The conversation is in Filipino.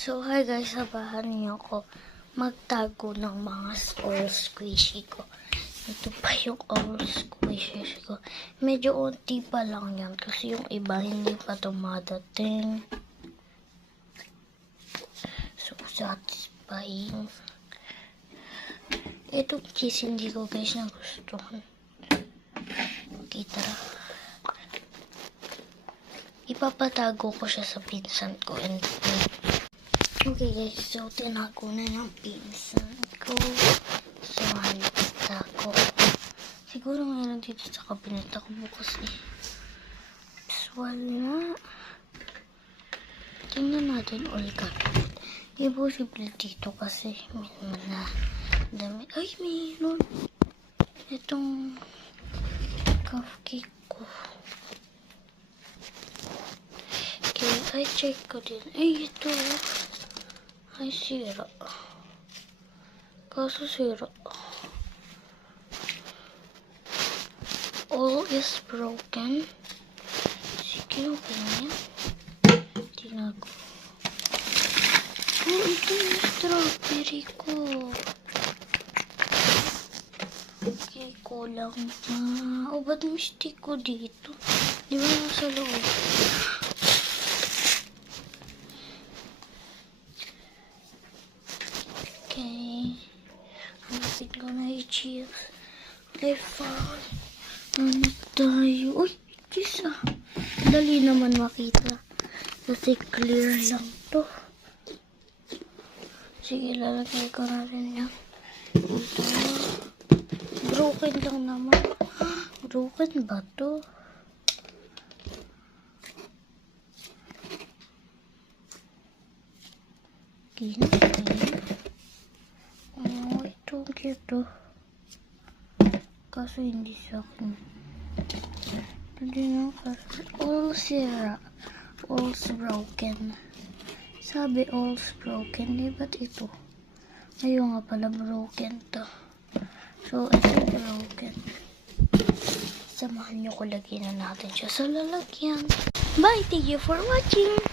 So, hi guys, sabahan niyo ako magtago ng mga all squishy ko. Ito pa yung all squishy ko. Medyo unti pa lang yan kasi yung iba hindi pa dumadating. So, satisfying. Itong cheese hindi ko guys nagustuhan. Okay, tara. Ipapatago ko siya sa pinsan ko and okay guys, so tinago na ng pinsan ko. So, halita ko. Siguro meron dito sa kabinet ako bukas eh. Wala. Tingnan natin all kapit. Imposible dito kasi may mga dami. Ay, meron. Itong cupcake ko. Okay, ay check ko din. Ay, ito. Ay, sira. Kaso sira. All is broken. Sige, okay na yan. Tinago. Oh, ito yung strawberry ko. Okay, kulang pa. Oh, ba't yung stick ko dito? Di ba nasa loob? Okay. Hanapin ko na yung cheese. I found. Ano tayo? Uy, cheese ah. Dali naman makita. Kasi clear lang to. Sige, lalagay ko na rin yan. Ito. Broken lang naman. Broken ba to? Gina. Oh, ito cute. Kaso hindi sa akin. Hindi na kasi. All sira. All's broken. Sabi all's broken. Di ba't ito? Ayun nga pala broken to. So, ito broken. Samahan nyo ko lagyan na natin siya sa lalagyan. Bye! Thank you for watching!